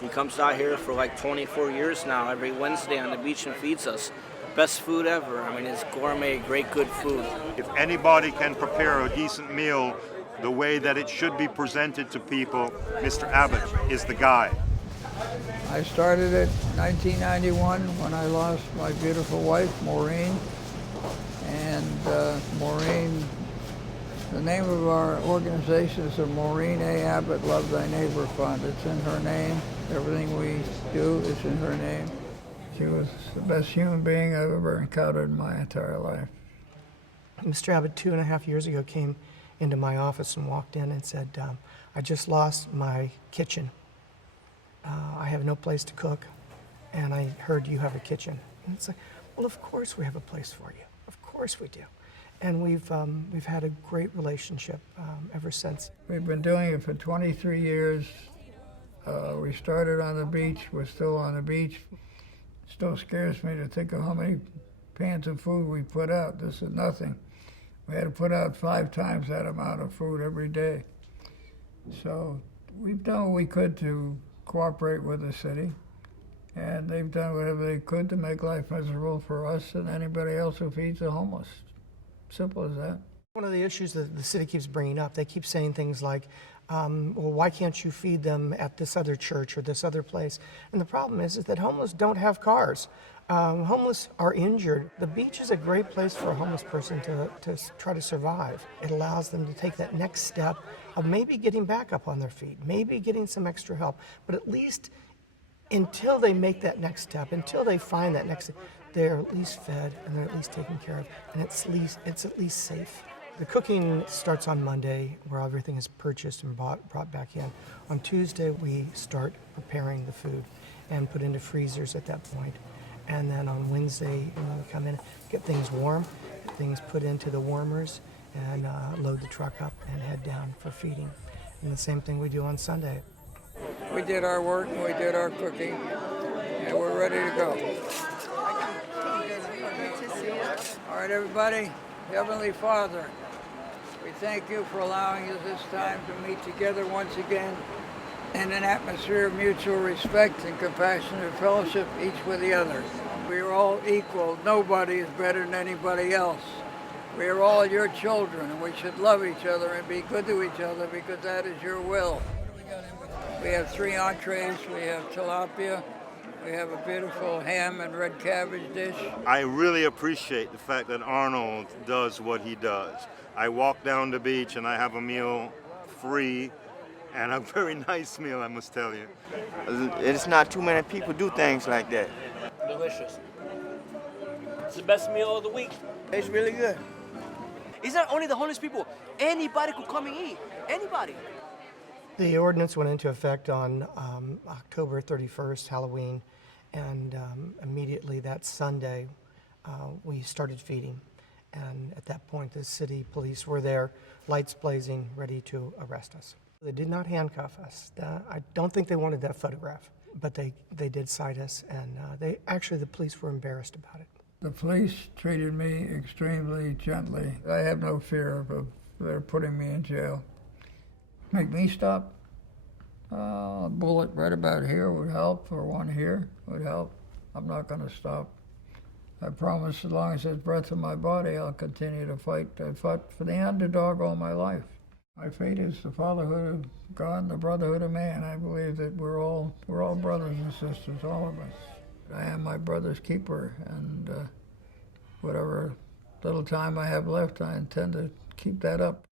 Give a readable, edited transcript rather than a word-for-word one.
He comes out here for like 24 years now, every Wednesday on the beach and feeds us. Best food ever. I mean, it's gourmet, great, good food. If anybody can prepare a decent meal the way that it should be presented to people, Mr. Abbott is the guy. I started it in 1991 when I lost my beautiful wife, Maureen. And Maureen, the name of our organization is the Maureen A. Abbott Love Thy Neighbor Fund. It's in her name. Everything we do is in her name. She was the best human being I've ever encountered in my entire life. Mr. Abbott 2.5 years ago came into my office and walked in and said, I just lost my kitchen. I have no place to cook, and I heard you have a kitchen. And it's like, well, of course we have a place for you. Of course we do. And we've had a great relationship ever since. We've been doing it for 23 years. We started on the beach. We're still on the beach. It still scares me to think of how many pans of food we put out. This is nothing. We had to put out 5 times that amount of food every day. So we've done what we could to cooperate with the city, and they've done whatever they could to make life miserable for us and anybody else who feeds the homeless. Simple as that. One of the issues that the city keeps bringing up, they keep saying things like, well, why can't you feed them at this other church or this other place? And the problem is that homeless don't have cars. Homeless are injured. The beach is a great place for a homeless person to try to survive. It allows them to take that next step of maybe getting back up on their feet, maybe getting some extra help, but at least until they make that next step, until they find that next step, they're at least fed and they're at least taken care of, and it's at least safe. The cooking starts on Monday, where everything is purchased and brought back in. On Tuesday, we start preparing the food and put into freezers at that point. And then on Wednesday, we come in, get things warm, get things put into the warmers, and load the truck up and head down for feeding. And the same thing we do on Sunday. We did our work and we did our cooking, and we're ready to go. All right, everybody. Heavenly Father, we thank you for allowing us this time to meet together once again in an atmosphere of mutual respect and compassionate fellowship, each with the other. We are all equal. Nobody is better than anybody else. We are all your children, and we should love each other and be good to each other because that is your will. We have 3 entrees. We have tilapia. We have a beautiful ham and red cabbage dish. I really appreciate the fact that Arnold does what he does. I walk down the beach and I have a meal free, and a very nice meal, I must tell you. It's not too many people do things like that. Delicious. It's the best meal of the week. It's really good. It's not only the homeless people. Anybody could come and eat. Anybody. The ordinance went into effect on October 31st, Halloween, and immediately that Sunday we started feeding. And at that point, the city police were there, lights blazing, ready to arrest us. They did not handcuff us. I don't think they wanted that photograph, but they did cite us, and the police were embarrassed about it. The police treated me extremely gently. I have no fear of their putting me in jail. Make me stop? A bullet right about here would help, or one here would help. I'm not going to stop. I promise as long as there's breath in my body, I'll continue to fight. I fought for the underdog all my life. My fate is the fatherhood of God and the brotherhood of man. I believe that we're all brothers and sisters, all of us. I am my brother's keeper, and whatever little time I have left, I intend to keep that up.